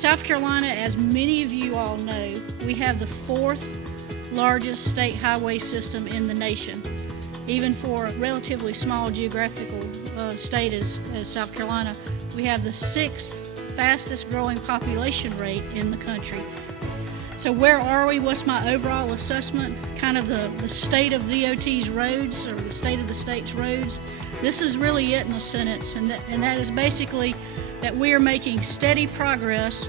South Carolina, as many of you all know, we have the fourth largest state highway system in the nation. Even for a relatively small geographical state as South Carolina, we have the sixth fastest growing population rate in the country. So where are we? What's my overall assessment? Kind of the state of DOT's roads, or the state of the state's roads. This is really it in a sentence, and that is basically that we are making steady progress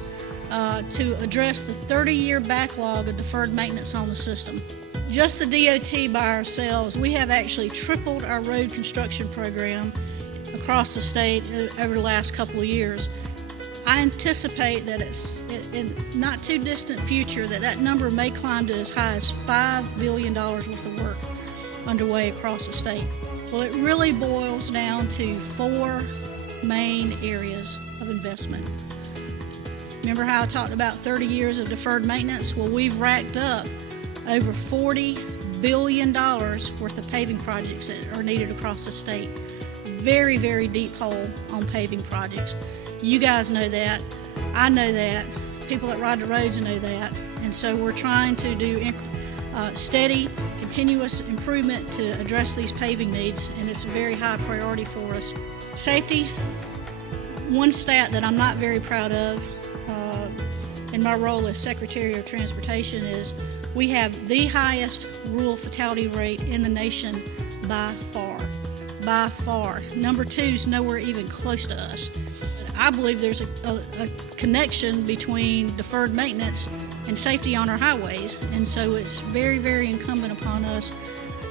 to address the 30-year backlog of deferred maintenance on the system. Just the DOT by ourselves, we have actually tripled our road construction program across the state over the last couple of years. I anticipate that it's in not too distant future that number may climb to as high as $5 billion worth of work underway across the state. Well, it really boils down to four main areas of investment. Remember how I talked about 30 years of deferred maintenance? Well, we've racked up over $40 billion worth of paving projects that are needed across the state. Very, very deep hole on paving projects. You guys know that, I know that, people that ride the roads know that, and so we're trying to do steady, continuous improvement to address these paving needs, and it's a very high priority for us. Safety, one stat that I'm not very proud of in my role as Secretary of Transportation is we have the highest rural fatality rate in the nation by far. By far. Number two is nowhere even close to us. I believe there's a connection between deferred maintenance and safety on our highways, and so it's very, very incumbent upon us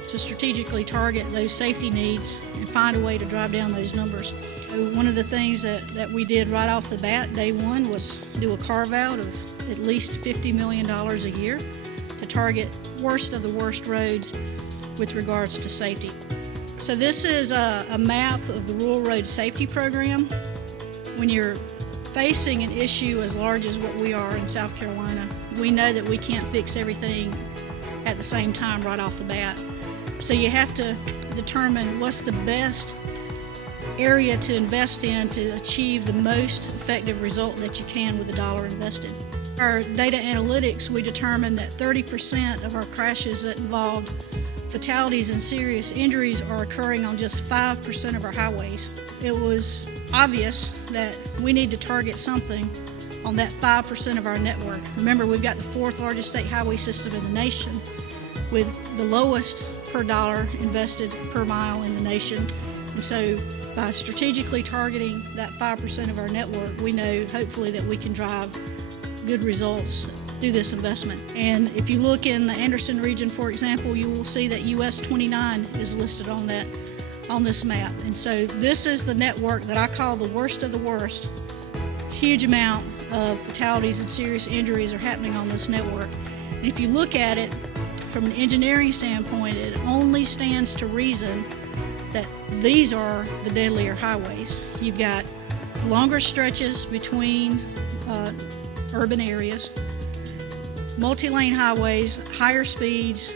to strategically target those safety needs and find a way to drive down those numbers. One of the things that we did right off the bat, day one, was do a carve-out of at least $50 million a year to target worst of the worst roads with regards to safety. So this is a map of the Rural Road Safety Program. When you're facing an issue as large as what we are in South Carolina, we know that we can't fix everything at the same time right off the bat. So you have to determine what's the best area to invest in to achieve the most effective result that you can with the dollar invested. Our data analytics, we determined that 30% of our crashes that involved fatalities and serious injuries are occurring on just 5% of our highways. It was obvious that we need to target something on that 5% of our network. Remember, we've got the fourth largest state highway system in the nation with the lowest per dollar invested per mile in the nation. And so by strategically targeting that 5% of our network, we know hopefully that we can drive good results through this investment. And if you look in the Anderson region, for example, you will see that US 29 is listed on this map. And so this is the network that I call the worst of the worst. Huge amount of fatalities and serious injuries are happening on this network. And if you look at it from an engineering standpoint, it only stands to reason that these are the deadlier highways. You've got longer stretches between urban areas, multi-lane highways, higher speeds,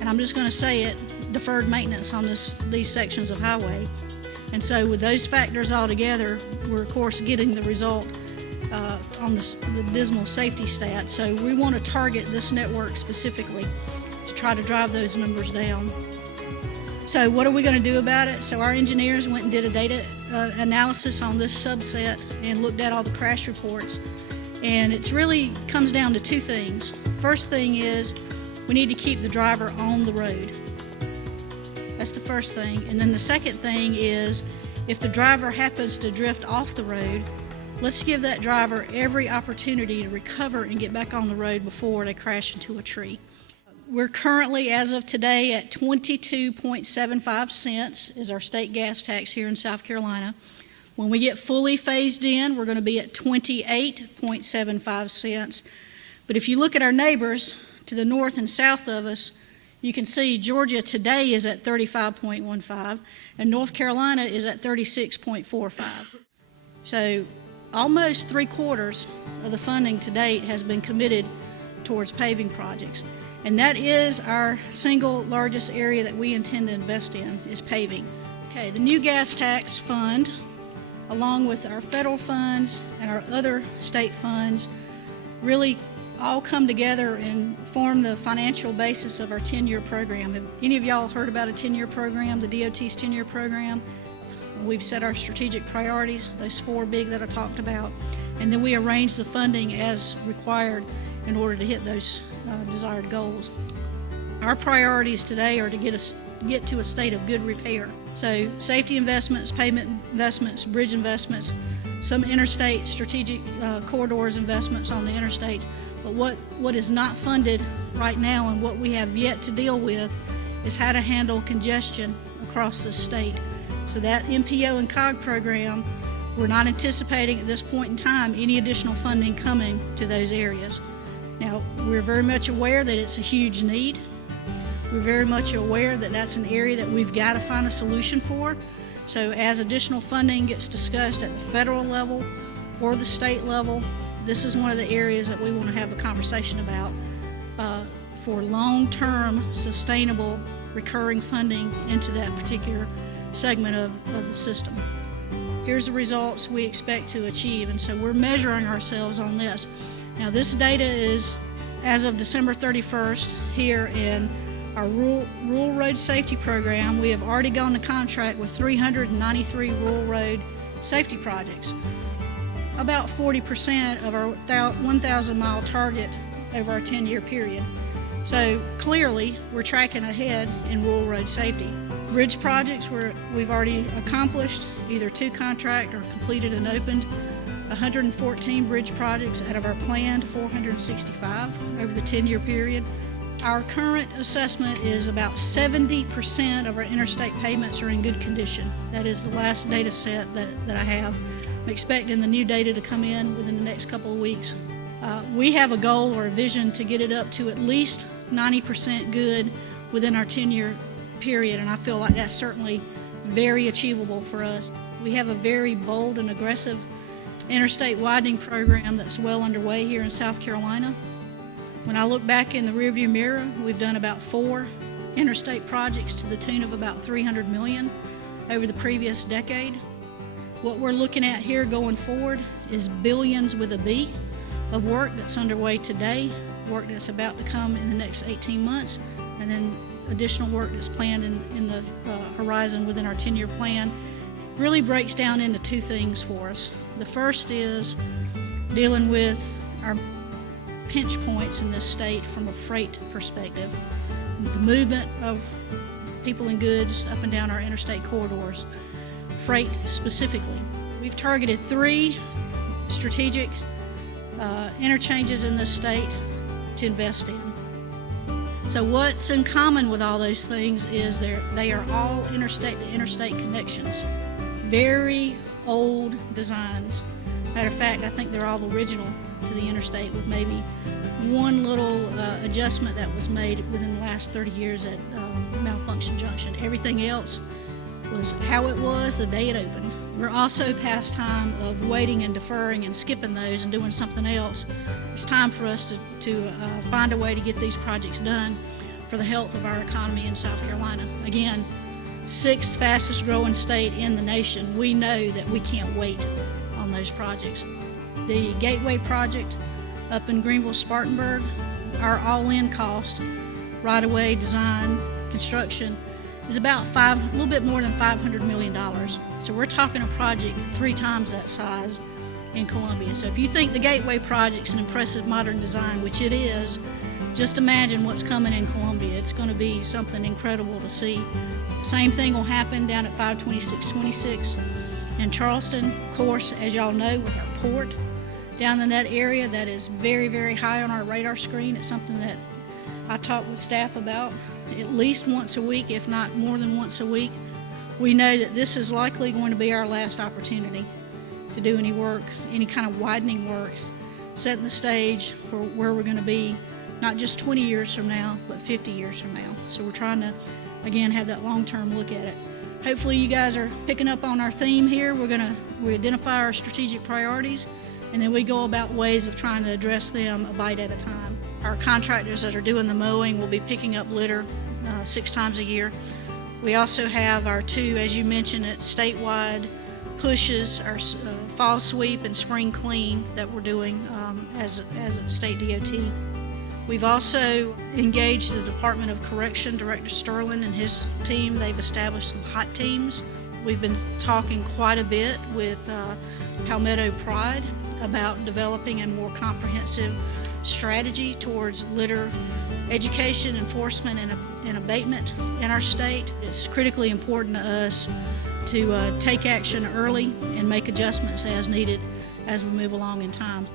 and I'm just going to say it, deferred maintenance on these sections of highway. And so with those factors all together, we're of course getting the result on the dismal safety stat. So we want to target this network specifically to try to drive those numbers down. So what are we going to do about it? So our engineers went and did a data analysis on this subset and looked at all the crash reports. And it really comes down to two things. First thing is we need to keep the driver on the road. That's the first thing. And then the second thing is if the driver happens to drift off the road, let's give that driver every opportunity to recover and get back on the road before they crash into a tree. We're currently, as of today, at 22.75 cents is our state gas tax here in South Carolina. When we get fully phased in, we're going to be at 28.75 cents. But if you look at our neighbors to the north and south of us, you can see Georgia today is at 35.15 and North Carolina is at 36.45. So almost 3/4 of the funding to date has been committed towards paving projects. And that is our single largest area that we intend to invest in, is paving. Okay, the new gas tax fund along with our federal funds and our other state funds, really all come together and form the financial basis of our 10-year program. Have any of y'all heard about a 10-year program, the DOT's 10-year program? We've set our strategic priorities, those 4 big that I talked about, and then we arrange the funding as required in order to hit those desired goals. Our priorities today are to get to a state of good repair. So safety investments, pavement investments, bridge investments, some interstate strategic corridors investments on the interstates. But what is not funded right now and what we have yet to deal with is how to handle congestion across the state. So that MPO and COG program, we're not anticipating at this point in time any additional funding coming to those areas. Now, we're very much aware that it's a huge need. We're very much aware that that's an area that we've got to find a solution for. So as additional funding gets discussed at the federal level or the state level, this is one of the areas that we want to have a conversation about for long-term, sustainable, recurring funding into that particular segment of the system. Here's the results we expect to achieve, and so we're measuring ourselves on this. Now, this data is as of December 31st here in our rural road safety program. We have already gone to contract with 393 rural road safety projects, about 40% of our 1,000 mile target over our 10-year period. So clearly we're tracking ahead in rural road safety. Bridge projects we've already accomplished, either to contract or completed and opened 114 bridge projects out of our planned 465 over the 10-year period. Our current assessment is about 70% of our interstate pavements are in good condition. That is the last data set that I have. I'm expecting the new data to come in within the next couple of weeks. We have a goal or a vision to get it up to at least 90% good within our 10-year period, and I feel like that's certainly very achievable for us. We have a very bold and aggressive interstate widening program that's well underway here in South Carolina. When I look back in the rearview mirror, we've done about 4 interstate projects to the tune of about $300 million over the previous decade. What we're looking at here going forward is billions with a B of work that's underway today, work that's about to come in the next 18 months, and then additional work that's planned in the horizon within our 10-year plan. Really breaks down into 2 things for us. The first is dealing with our pinch points in this state from a freight perspective, the movement of people and goods up and down our interstate corridors, freight specifically. We've targeted 3 strategic interchanges in this state to invest in. So what's in common with all those things is they are all interstate to interstate connections. Very old designs. Matter of fact, I think they're all original to the interstate, with maybe one little adjustment that was made within the last 30 years at Malfunction Junction. Everything else was how it was the day it opened. We're also past time of waiting and deferring and skipping those and doing something else. It's time for us to find a way to get these projects done for the health of our economy in South Carolina. Again, 6th fastest growing state in the nation. We know that we can't wait on those projects. The Gateway project up in Greenville-Spartanburg, our all-in cost, right-of-way, design, construction, is about a little bit more than $500 million. So we're talking a project 3 times that size in Columbia. So if you think the Gateway project's an impressive modern design, which it is, just imagine what's coming in Columbia. It's going to be something incredible to see. Same thing will happen down at 52626 in Charleston. Of course, as y'all know, with our port down in that area, that is very, very high on our radar screen. It's something that I talk with staff about at least once a week, if not more than once a week. We know that this is likely going to be our last opportunity to do any work, any kind of widening work, setting the stage for where we're going to be, not just 20 years from now, but 50 years from now. So we're trying to, again, have that long-term look at it. Hopefully you guys are picking up on our theme here. We identify our strategic priorities, and then we go about ways of trying to address them a bite at a time. Our contractors that are doing the mowing will be picking up litter 6 times a year. We also have our 2, as you mentioned, at statewide pushes, our fall sweep and spring clean that we're doing as a state DOT. We've also engaged the Department of Correction, Director Sterling and his team. They've established some hot teams. We've been talking quite a bit with Palmetto Pride about developing a more comprehensive strategy towards litter education, enforcement, and abatement in our state. It's critically important to us to take action early and make adjustments as needed as we move along in time.